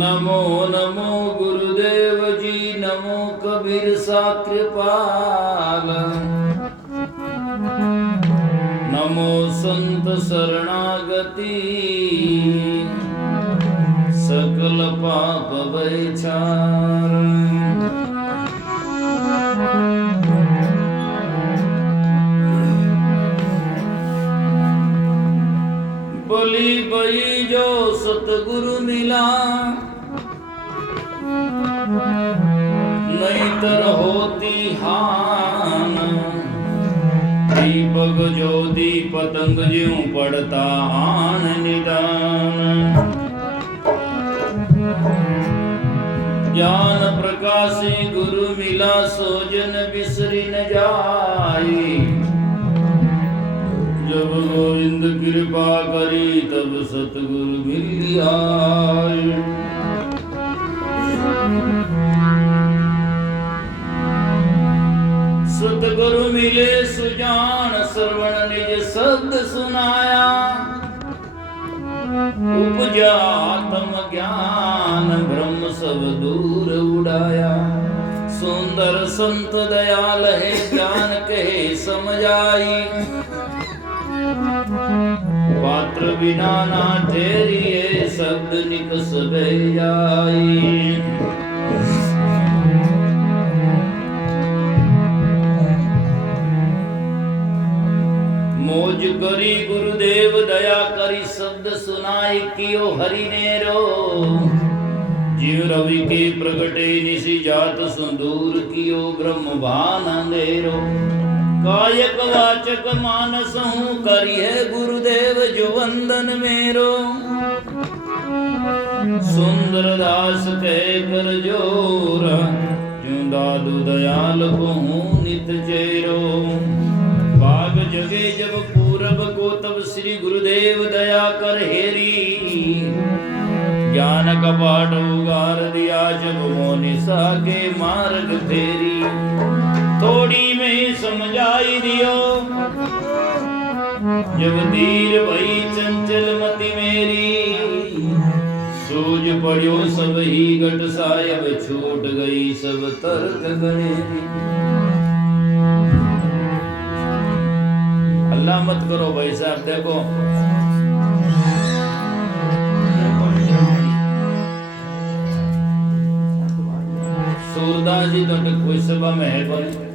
नमो नमो गुरुदेव जी, नमो कबीर सा कृपाल, नमो संत शरणागति, सकल पाप वैचार। बलि बई जो सतगुरु मिला, नहीं तर होती हान। दीपक ज्योति पतंग ज्यों पड़ता आन निदान। ज्ञान प्रकाशी गुरु मिला, सोजन बिसरी न जाई। जब गोविंद कृपा करी, तब सतगुरु मिल आए। सतगुरु मिले सुजान, श्रवण निज शब्द सुनाया। उपजा आत्म ज्ञान, ब्रह्म सब दूर उड़ाया। सुंदर संत दयाल है, ज्ञान कहे समझ आई। पात्र बिना ना ठहरिए, शब्द निकस बह जाई। मौज करी गुरुदेव दया करी, शब्द सुनाई कियो हरि नेरो। जीव रवि के प्रगटे, निशि जात सुदूर कियो ब्रह्म भान अंधेरो। कायक वाचक मानस हूँ, करी है गुरुदेव जो वंदन मेरो। सुंदर दास कह कर जोर, जो दादू दयाल को हूँ नित चेरो। बाग जगे जब पूरब को, तब श्री गुरुदेव दया कर हेरी। ज्ञान कपाट उगार दिया, जब वो निशा के मार्ग फेरी। थोड़ी में समझाई दियो, जब धीर भई चंचल मति मेरी। सूझ पड़ो सब ही घट सायब, छूट गई सब तर्क गणेरी। अल्लाह मत करो भाई साहब, देखो सूरदास जी तो कोई सभा में है पर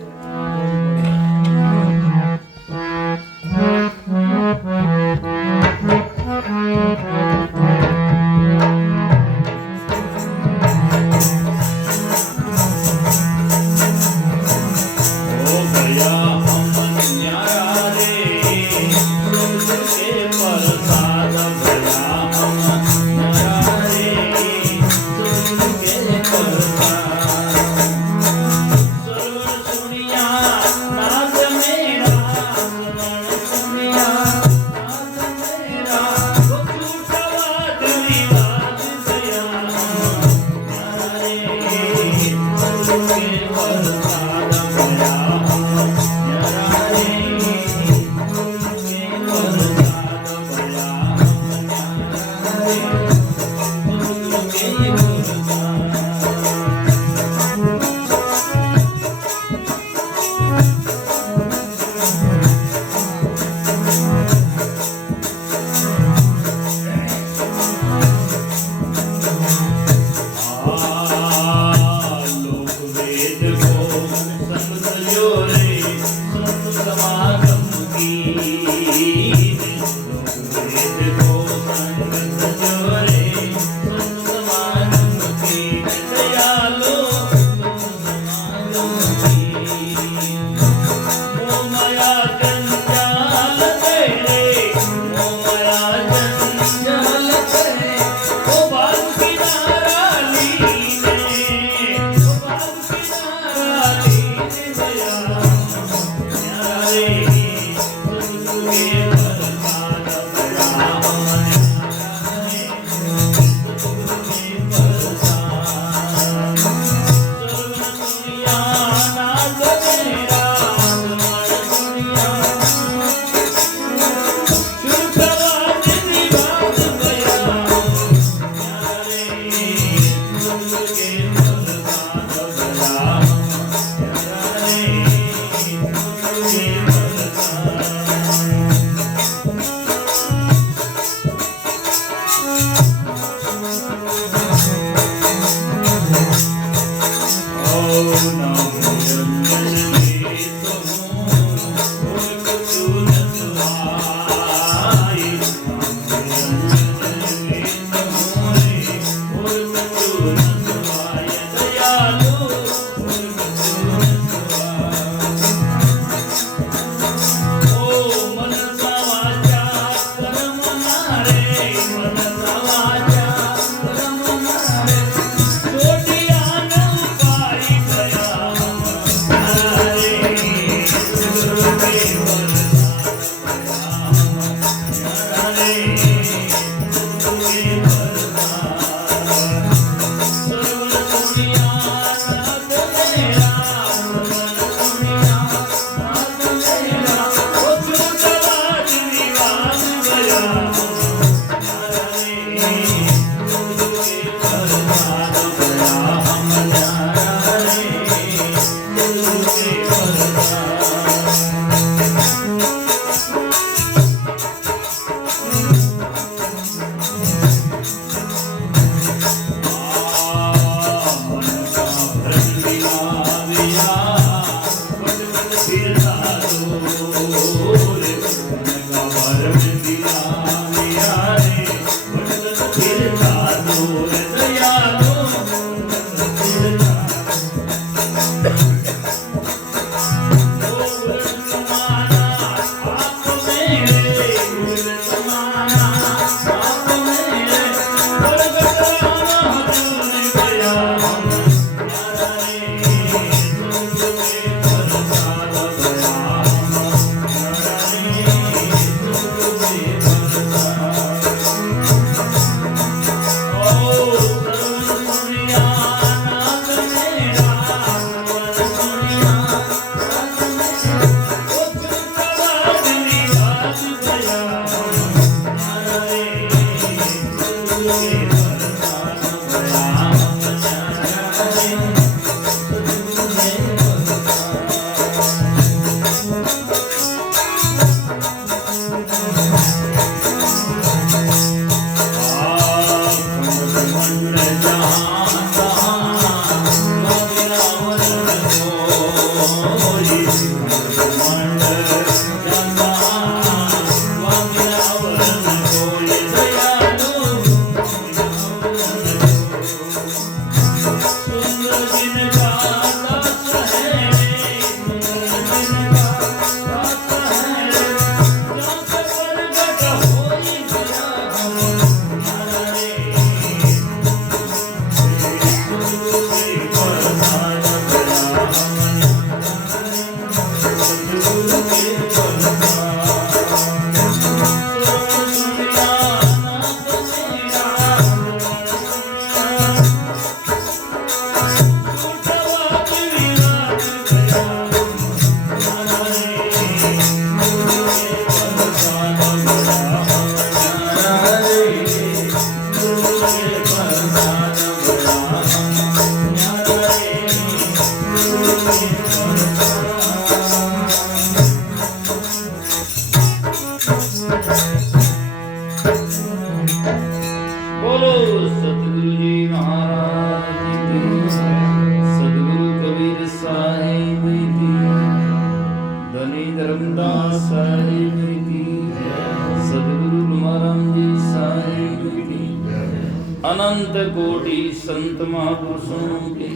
अनंत कोटि संत महापुरुषों के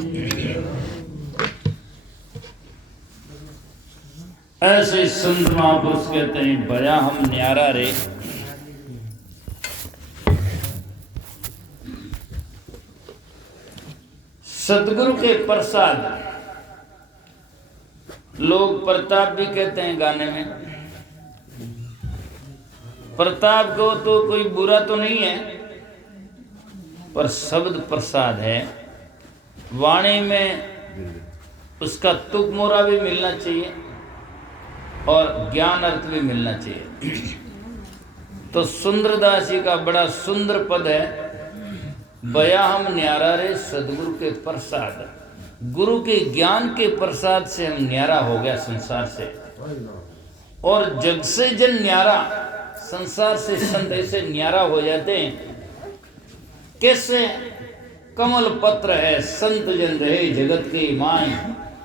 ऐसे संत महापुरुष कहते हैं बया हम न्यारा रे। सतगुरु के प्रसाद, लोग प्रताप भी कहते हैं गाने में। प्रताप को तो कोई बुरा तो नहीं है, पर शब्द प्रसाद है। वाणी में उसका तुक मोरा भी मिलना चाहिए और ज्ञान अर्थ भी मिलना चाहिए। तो सुंदरदास जी का बड़ा सुंदर पद है, बया हम न्यारा रे सदगुरु के प्रसाद, गुरु के ज्ञान के प्रसाद से हम न्यारा हो गया संसार से। और जग से जन न्यारा, संसार से संत ऐसे न्यारा हो जाते हैं। कैसे? कमल पत्र है संत जन रहे जगत के माई,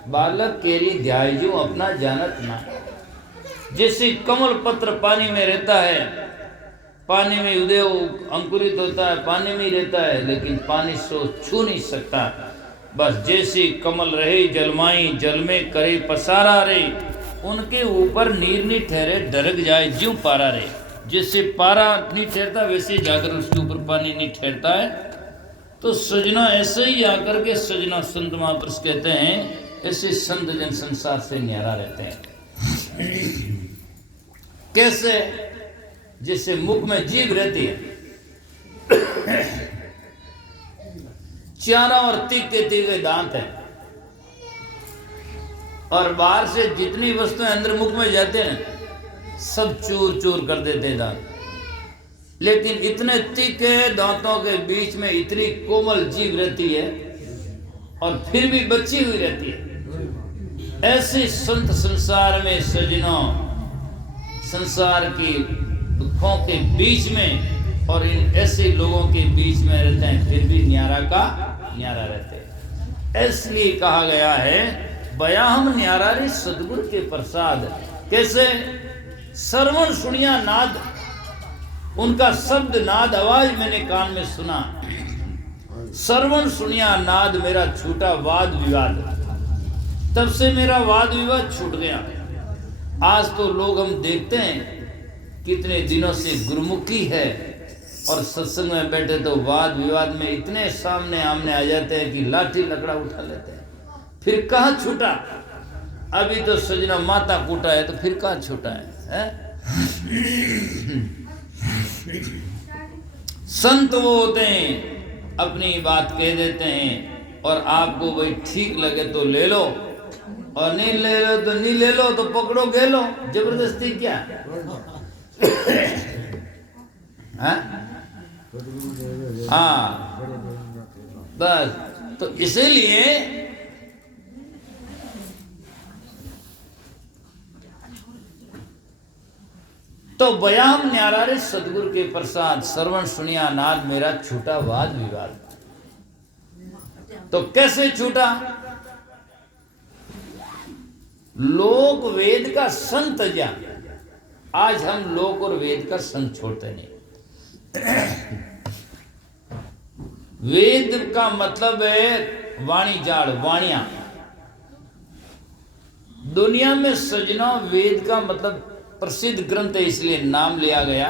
बालक केरी ध्यायजू अपना जानत ना। जैसे कमल पत्र पानी में रहता है, पानी में उदय अंकुरित होता है, पानी में ही रहता है, लेकिन पानी से छू नहीं सकता। बस जैसे कमल रहे जलमाई, जल में करे पसारा रे, उनके ऊपर नीर नहीं ठहरे डरक जाए ज्यों पारा रे। जैसे पारा नहीं ठहरता वैसे जाकर उसके ऊपर पानी नहीं ठहरता है। तो सजना ऐसे ही आकर के सजना संत महापुरुष कहते हैं, ऐसे संत जन संसार से न्यारा रहते हैं। कैसे? जैसे मुख में जीभ रहती है, चारा और तीखे तीखे दांत है, और बाहर से जितनी वस्तुएं अंदर मुख में जाते हैं सब चूर चूर कर देते हैं दांत। लेकिन इतने तीखे दांतों के बीच में इतनी कोमल जीभ रहती है और फिर भी बची हुई रहती है। ऐसे संत संसार में सजनों, संसार की दुखों के बीच में और इन ऐसे लोगों के बीच में रहते हैं, फिर भी न्यारा का न्यारा रहते हैं। इसलिए कहा गया है बया हम न्यारा रे सदगुरु के प्रसाद। कैसे? श्रवण सुनिया नाद, उनका शब्द नाद आवाज मैंने कान में सुना। श्रवण सुनिया नाद मेरा छूटा वाद विवाद, तब से मेरा वाद विवाद छूट गया। आज तो लोग हम देखते हैं कितने दिनों से गुरुमुखी है और सत्संग में बैठे तो वाद विवाद में इतने सामने आमने आ जाते हैं कि लाठी लकड़ा उठा लेते हैं। फिर कहाँ छूटा? अभी तो सजना माता कूटा है तो फिर कहाँ छूटा है? संत वो होते हैं अपनी बात कह देते हैं, और आपको वही ठीक लगे तो ले लो और नहीं ले लो तो नहीं ले लो, तो पकड़ो गे लो, जबरदस्ती क्या? हाँ बस। तो इसीलिए तो बयाम न्यारा रे सदगुरु के प्रसाद, श्रवण सुनिया नाद मेरा छूटा वाद विवाद। तो कैसे छूटा? लोक वेद का संत जा, आज हम लोक और वेद का संत छोड़ते नहीं। वेद का मतलब है वाणी जाड़, वाणिया। दुनिया में सजना वेद का मतलब प्रसिद्ध ग्रंथ है इसलिए नाम लिया गया,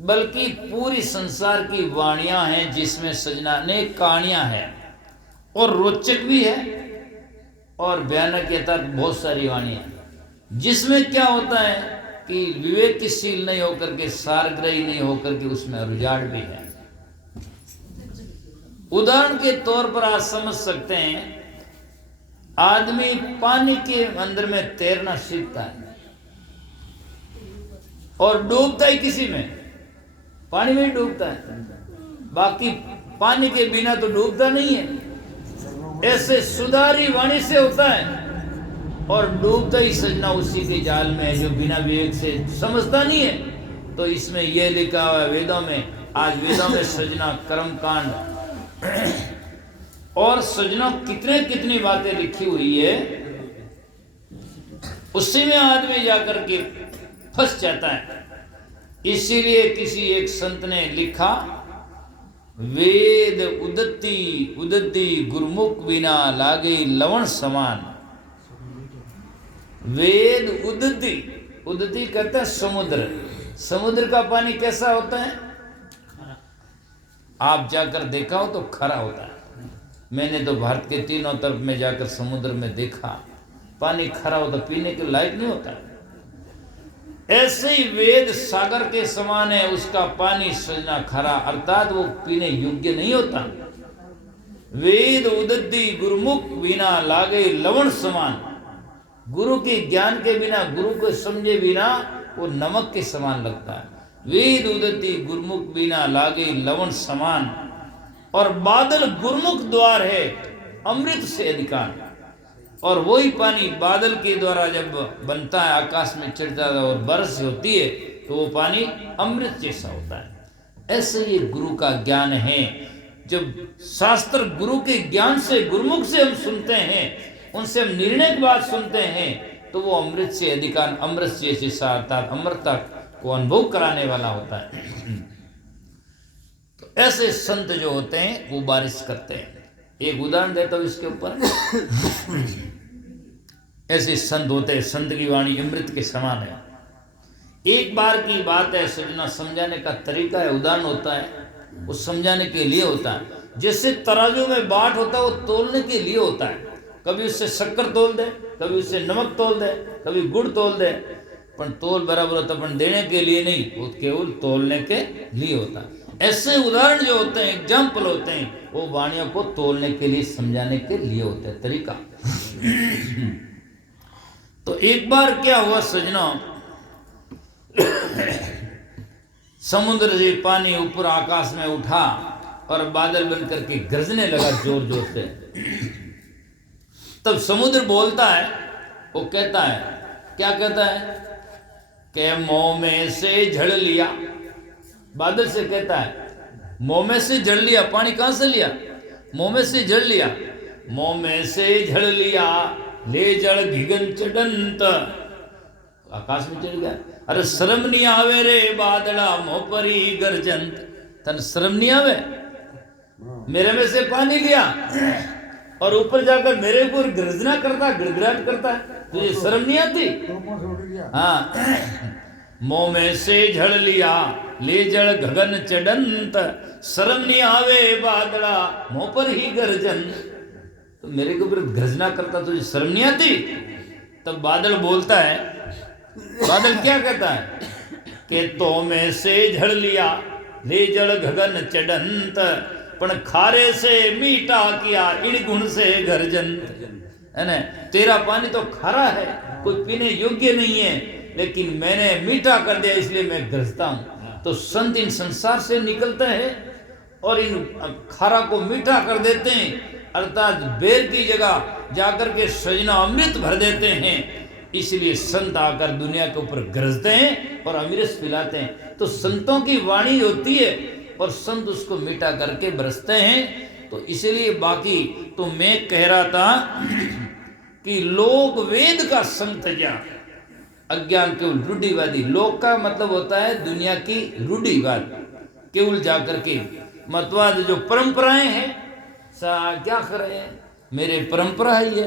बल्कि पूरी संसार की वाणियां हैं जिसमें सजना ने कहानियां हैं, और रोचक भी है और भयानक के तहत बहुत सारी वाणियां, जिसमें क्या होता है कि विवेकशील नहीं होकर के, सारग्रही नहीं होकर के उसमें रुझान भी है। उदाहरण के तौर पर आप समझ सकते हैं, आदमी पानी के अंदर में तैरना सीखता है और डूबता ही किसी में, पानी में ही डूबता है, बाकी पानी के बिना तो डूबता नहीं है। ऐसे सुधारी वाणी से होता है और डूबता ही सजना उसी के जाल में है जो बिना विवेक से समझता नहीं है। तो इसमें यह लिखा हुआ है वेदों में, आज वेदों में सजना कर्मकांड और सजना कितनी बातें लिखी हुई है, उसी में आदमी जाकर के फंस जाता है। इसीलिए किसी एक संत ने लिखा, वेद उदती उदती गुरुमुख बिना लागे लवण समान। वेद उदती, उदती कहता है समुद्र, समुद्र का पानी कैसा होता है? आप जाकर देखा हो तो खरा होता है। मैंने तो भारत के तीनों तरफ में जाकर समुद्र में देखा, पानी खरा होता, पीने के लायक नहीं होता। ऐसे ही वेद सागर के समान है, उसका पानी सजना खरा, अर्थात वो पीने योग्य नहीं होता। वेद उदती गुरुमुख बिना लागे लवण समान, गुरु के ज्ञान के बिना, गुरु को समझे बिना वो नमक के समान लगता है। वेद उदती गुरुमुख बिना लागे लवण समान, और बादल गुरुमुख द्वार है अमृत से अधिकार। और वही पानी बादल के द्वारा जब बनता है, आकाश में चढ़ता है और बारिश होती है, तो वो पानी अमृत जैसा होता है। ऐसे ये गुरु का ज्ञान है। जब शास्त्र गुरु के ज्ञान से, गुरुमुख से हम सुनते हैं, उनसे हम निर्णय की बात सुनते हैं, तो वो अमृत से अधिकार, अमृत जैसा अर्थात अमृतता को अनुभव कराने वाला होता है। तो ऐसे संत जो होते हैं वो बारिश करते हैं। एक उदाहरण देता हूं इसके ऊपर। ऐसे संत होते हैं, संत की वाणी अमृत के समान है। एक बार की बात है, सजना समझाने का तरीका है, उदाहरण होता है, वो समझाने के लिए होता है। जैसे तराजू में बाट होता है, वो तोलने के लिए होता है। कभी उससे शक्कर तोल दे, कभी उससे नमक तोल दे, कभी गुड़ तोल दे, पर तोल बराबर होता है, पर देने के लिए नहीं, वो केवल तोलने के लिए होता है। ऐसे उदाहरण जो होते हैं, एग्जाम्पल होते हैं, वो वाणियों को तोलने के लिए, समझाने के लिए होता है तरीका। तो एक बार क्या हुआ सजना, समुद्र से पानी ऊपर आकाश में उठा और बादल बनकर के गरजने लगा जोर जोर से। तब समुद्र बोलता है, वो कहता है, क्या कहता है कि मुंह में से झड़ लिया। बादल से कहता है, मुंह में से झड़ लिया। पानी कहां से लिया? मुंह में से झड़ लिया। मुंह में से झड़ लिया, ले जड़ घिगन चढ़ंत, आकाश में चढ़ गया। अरे शर्म नहीं आवे रे बादला मुंह पर ही गरजंत, तन शर्म नहीं आवे? मेरे में से पानी लिया और ऊपर जाकर मेरे ऊपर गर्जना करता, गिड़गिड़ाहट करता है, तुझे शर्म नहीं आती? हाँ, मुंह में से झड़ लिया, ले जड़ गगन चढ़ंत, शर्म नहीं आवे बादला मुंह पर ही गरजन। तो मेरे के ऊपर गर्जना करता, तुझे शर्म नहीं आती? तब बादल बोलता है, बादल क्या कहता है कि तो में से झड़ लिया, ले जड़ गगन चढ़ंत, पण खारे से मीठा किया, इन गुण से गर्जन। है ना, तेरा पानी तो खारा है, कोई पीने योग्य नहीं है, लेकिन मैंने मीठा कर दिया, इसलिए मैं गरजता हूं। तो संत इन संसार से निकलते हैं और इन खारा को मीठा कर देते हैं, अर्थात बेर की जगह जाकर के सजना अमृत भर देते हैं। इसलिए संत आकर दुनिया के ऊपर गरजते हैं और अमृत पिलाते हैं। तो संतों की वाणी होती है और संत उसको मीठा करके बरसते हैं। तो इसलिए बाकी तो मैं कह रहा था कि लोक वेद का संत ज्ञान, अज्ञान केवल रूढ़िवादी। लोक का मतलब होता है दुनिया की रूढ़िवाद, केवल जाकर के मतवाद जो परंपराएं हैं, क्या करे मेरे परंपरा है ये,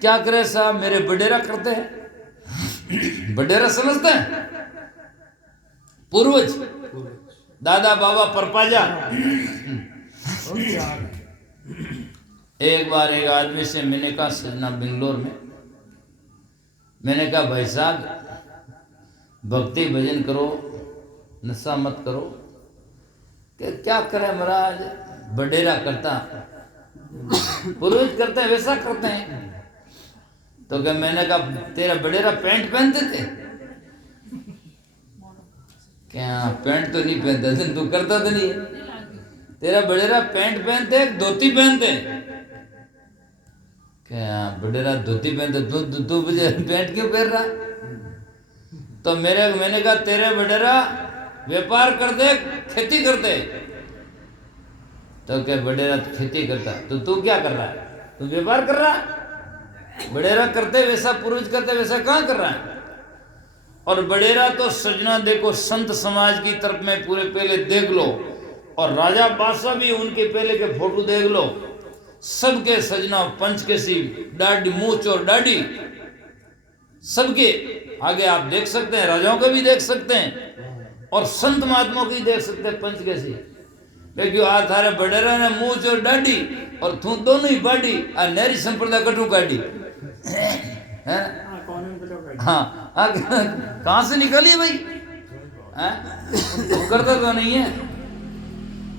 क्या करे साहब मेरे बडेरा करते हैं। बडेरा समझते हैं, पूर्वज, दादा बाबा परपाजा। एक बार एक आदमी से मैंने कहा, सजना बेंगलोर में, मैंने कहा भाई साहब भक्ति भजन करो, नशा मत करो। क्या करें महाराज, बडेरा करता, पूर्वज करते हैं वैसा करते हैं। तो क्या मैंने कहा तेरा बडेरा पैंट पहनते थे? क्या पैंट तो नहीं पहनते थे, तू करता तो नहीं? तेरा बडेरा पैंट पहनते धोती पहनते? क्या बडेरा धोती पहनते, तू पैंट क्यों पहन रहा? तो मैंने कहा तेरे बडेरा व्यापार करते खेती करते? तो क्या बडेरा खेती करता, तो तू क्या कर रहा है? तू व्यापार कर रहा है? बडेरा करते वैसा, पूर्वज करते वैसा कहाँ कर रहा है? और बडेरा तो सजना देखो, संत समाज की तरफ में पूरे पहले देख लो, और राजा बादशाह भी उनके पहले के फोटो देख लो, सबके सजना पंच के सी दाढ़ी, मूंछ और दाढ़ी, सबके आगे आप देख सकते हैं, राजाओं का भी देख सकते हैं और संत महात्माओं की देख सकते हैं पंच के सी। लेकिन आ थारे बडेरा ने मूंछ और दाढ़ी और तू दोनों ही बाड़ी, आ नहरी संप्रदाय कटू काटी है। हाँ, कहाँ से निकली भाई? तो करता तो नहीं है।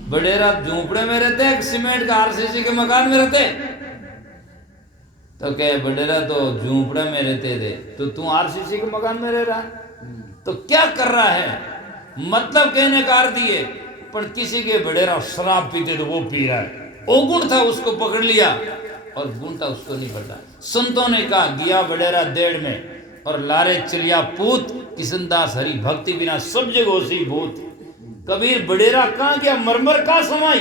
बडेरा झोंपड़े में रहते हैं, सीमेंट का आरसीसी के मकान में रहते? तो क्या बडेरा तो झोंपड़े में रहते थे, तो तू आरसीसी के मकान में रह रहा? तो क्या कर रहा है? मतलब कहने का अर्थ ये पर किसी के बड़ेरा शराब पीते तो वो पी रहा है, वो गुण था उसको पकड़ लिया और गुण था उसको नहीं पता। संतों ने कहा गया बड़ेरा देड़ में और लारे चलिया पूत, किशनदास हरि भक्ति बिना सब जगह सी भूत। कबीर बड़ेरा कहाँ गया, मरमर कहाँ समाई,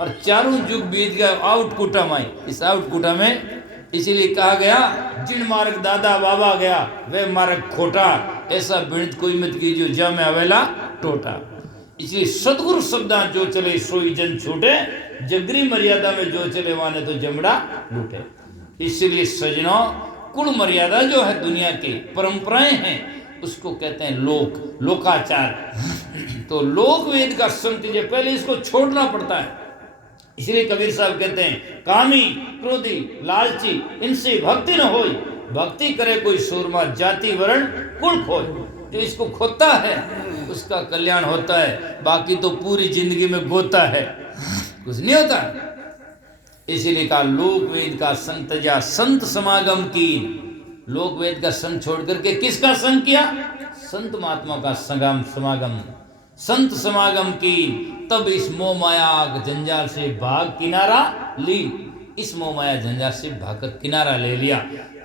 और चारों युग बीत गया आउटकुटा माई। इस आउटकुटा में इसीलिए कहा गया जिन मार्ग दादा बाबा गया वे मार्ग खोटा, ऐसा बिणत कोई मत कीजियो जा में अवेला टोटा। इसलिए सदगुरु शब्दा जो चले सोई जन छूटे, जगरी मर्यादा में जो चले वाने तो जमड़ा लूटे। इसलिए सजनों कुल मर्यादा जो है दुनिया की परंपराएं हैं उसको कहते हैं लोक, लोकाचार। तो लोक वेद का संग कीजिए, पहले इसको छोड़ना पड़ता है। इसलिए कबीर साहब कहते हैं कामी क्रोधी लालची इनसे भक्ति न होई, भक्ति करे कोई सूरमा जाति वर्ण कुल खोय। जो इसको खोता है उसका कल्याण होता है, बाकी तो पूरी जिंदगी में गोता है, कुछ नहीं होता। इसीलिए कहा लोक वेद का संग तजा संत समागम की। लोक वेद का संग छोड़ करके किसका संग किया, संत महात्मा का समागम, संत समागम की। तब इस मोह माया जंजाल से भाग किनारा ली, इस मोह माया जंजाल से भागकर किनारा ले लिया,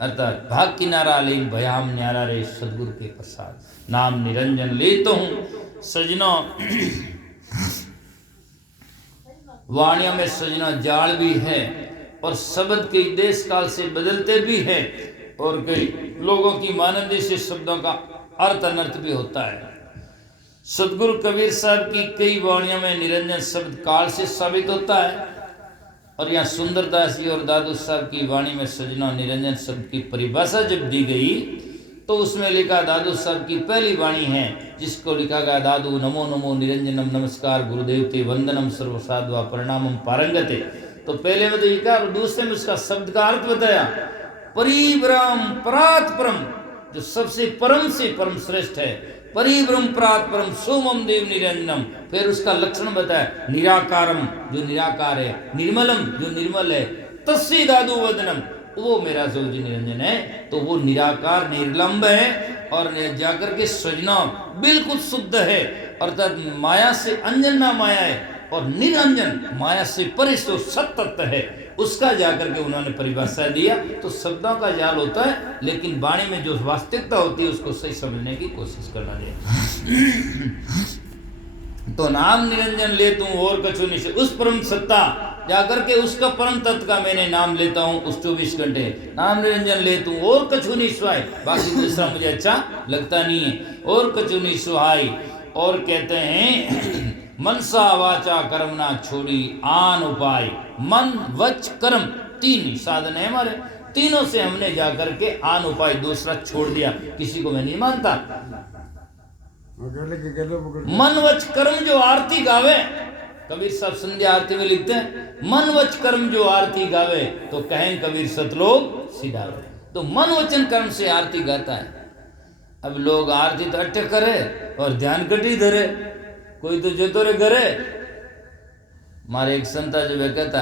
अर्थात भाग किनारा ले भयाम न्यारा रे सदगुरु के प्रसाद, नाम निरंजन लेता हूँ। सजनों वाणियों में सजना जाल भी है और शब्द कई देश काल से बदलते भी है, और कई लोगों की मानंदी से शब्दों का अर्थ अनर्थ भी होता है। सदगुरु कबीर साहब की कई वाणियों में निरंजन शब्द काल से साबित होता है, और यहाँ सुंदरदास जी और दादू साहब की वाणी में सजना निरंजन शब्द की परिभाषा जब दी गई तो उसमें लिखा, दादू साहब की पहली वाणी है जिसको लिखा गया दादू नमो नमो निरंजनम नमस्कार गुरुदेव ते वंदनम सर्व साधवा परिणामम पारंगते। तो पहले में तो लिखा और दूसरे में उसका शब्द का अर्थ बताया, परिब्रह्म परात परम, जो सबसे परम से परम श्रेष्ठ है, परिब्रह्म परात परम सोमम देव निरंजनम। फिर उसका लक्षण बताया निराकारम जो निराकार है, निर्मलम जो निर्मल है, तस्सी दादू वदनम वो मेरा जो निरंजन है, तो वो निराकार निर्लंब है और जाकर के सजना बिल्कुल शुद्ध है, अर्थात माया से अंजन ना माया है, और निरंजन माया से परिष्ट सत्तत्व है, उसका जाकर के उन्होंने परिभाषा दिया। तो शब्दों का जाल होता है, लेकिन वाणी में जो वास्तविकता होती है उसको सही समझने की कोशिश करना चाहिए। तो नाम निरंजन ले तू और कछु नहीं से, उस परम सत्ता जाकर के उसका परम तत्व का मैंने नाम लेता हूँ उस 24 घंटे, नाम निरंजन ले तू और कछु नहीं सुहाई, बाकी दूसरा मुझे अच्छा लगता नहीं है, और कछु नहीं सुहाई। और कहते हैं मनसा वाचा कर्म ना छोड़ी आन उपाय, मन वच कर्म तीन साधन है हमारे, तीनों से हमने जाकर के आन उपाय दूसरा छोड़ दिया, किसी को मैं नहीं मानता। मन वच कर्म जो आरती गावे, कबीर साहब संध्या आरती में लिखते हैं मन वच कर्म जो आरती गावे, तो कहें कबीर सतलोक सिधावे। तो मन वचन कर्म से आरती गाता है। अब लोग आरती तो अटक करे और ध्यान कटी धरे, कोई तो जो रे करे। हमारे एक संता जो है कहता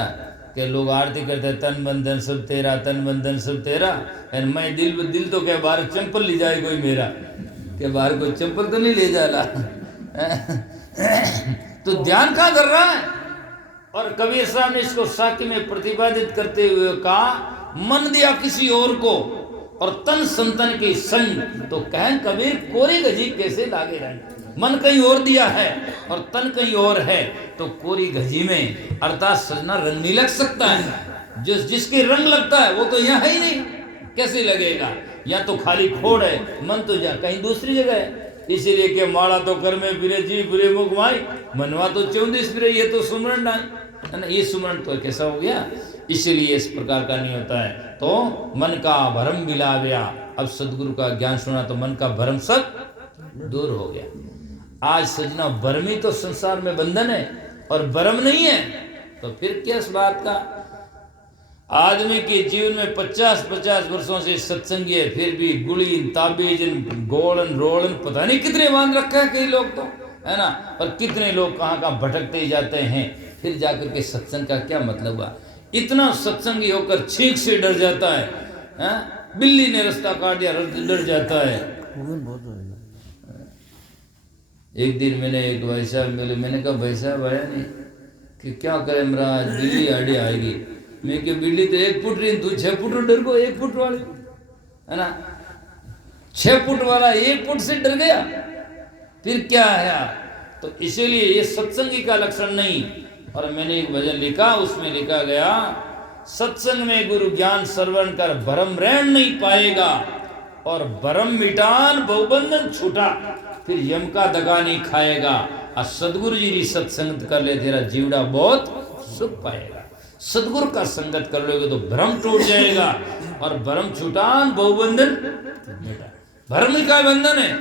कि लोग आरती करते तन बंधन सब तेरा, तन बंधन सब तेरा, और मैं दिल तो क्या बाहर चंपल ले जाए कोई मेरा, के बाहर कोई चंपल तो नहीं ले जा रहा। तो ध्यान कहाँ कर रहा है। और कबीर साहब ने इसको साकी में प्रतिपादित करते हुए कहा मन दिया किसी और को और तन संतन के संग, तो कहें कबीर कोरी गजी कैसे लागे रहे। मन कहीं और दिया है और तन कहीं और है, तो कोरी गजी में अर्थात सजना रंग नहीं लग सकता है। जिसके रंग लगता है वो तो यहाँ है ही नहीं, कैसे लगेगा। या तो खाली खोड़ है, मन तो जा कहीं दूसरी जगह है। इसीलिए कि माला तो कर में फिरे जी फिरे मुख माई, मनवा तो 34 फिरे, ये तो सुमरण ना है ना, ये सुमरण तो कैसा हो गया। इसीलिए इस प्रकार का नहीं होता है। तो मन का भरम मिलाव्या, अब सदगुरु का ज्ञान सुना तो मन का भरम सब दूर हो गया। आज सजना भरम ही तो संसार में बंधन है और भरम नहीं है, तो फिर क्या इस बात का। आदमी के जीवन में 50-50 वर्षों से सत्संगी है, फिर भी गुली ताबीजन गोलन रोलन पता नहीं कितने बांध रखा है कई लोग तो, है ना। और कितने लोग कहाँ कहाँ भटकते ही जाते हैं। फिर जाकर के सत्संग का क्या मतलब हुआ। इतना सत्संगी होकर छींक से डर जाता है, बिल्ली ने रास्ता काट दिया डर जाता है। एक दिन मैंने एक भाई साहब मिले, मैंने कहा भाई साहब आया नहीं कि क्या करे महाराज, बिल्ली आड़ी आएगी। मैं कि बिल्ली तो 1 फुट रही, तू 6 फुट डर को 1 फुट वाले, है ना, 6 फुट वाला 1 फुट से डर गया, फिर क्या है। तो इसीलिए ये सत्संगी का लक्षण नहीं। और मैंने एक भजन लिखा, उसमें लिखा गया, सत्संग में गुरु ज्ञान श्रवण कर भरम रहन नहीं पाएगा, और भरम मिटान बहुबंधन छूटा, फिर यम का दगा नहीं खाएगा। और सदगुरु जी की सत्संगत कर ले, तेरा जीवड़ा बहुत सुख पाएगा। सदगुरु का संगत कर लोगे तो भ्रम टूट जाएगा, और भ्रम छूटान बहुबंधन मिटा। भ्रम का बंधन है,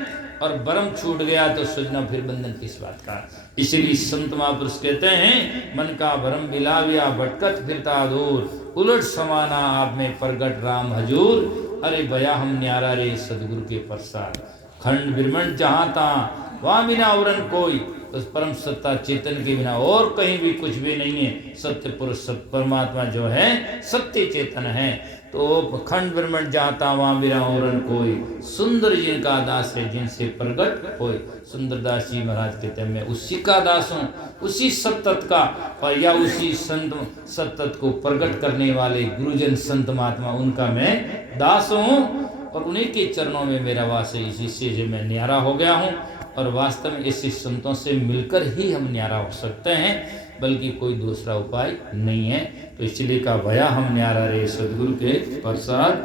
और भ्रम छूट गया तो सोचना फिर बंधन किस बात का। इसीलिए संत महापुरुष कहते हैं, मन का भ्रम बिलाविया भटकत फिरता दूर, उलट समाना आप में प्रगट राम हजूर। अरे भया हम न्यारा रे सदगुरु के प्रसाद, खंड ब्रह्मंड जहाँ ता वहाँ बिना औरन कोई, उस परम सत्ता चेतन के बिना और कहीं भी कुछ भी नहीं है। सत्य पुरुष सत्य परमात्मा जो है सत्य चेतन है। तो खंड ब्रह्मंड जाता वहाँ बिना औरन कोई, सुंदर जिनका दास है जिनसे प्रगट होए। सुंदरदास जी महाराज कहते हैं, मैं उसी का दास हूँ, उसी सत्तत का, और या उसी संत सत्तत को प्रकट करने वाले गुरुजन संत महात्मा, उनका मैं दास हूँ, और उन्हीं के चरणों में मेरा वास है। इसी से मैं न्यारा हो गया हूँ। और वास्तव में ऐसे संतों से मिलकर ही हम न्यारा हो सकते हैं, बल्कि कोई दूसरा उपाय नहीं है। तो इसलिए का भया हम न्यारा रे सदगुरु के प्रसाद।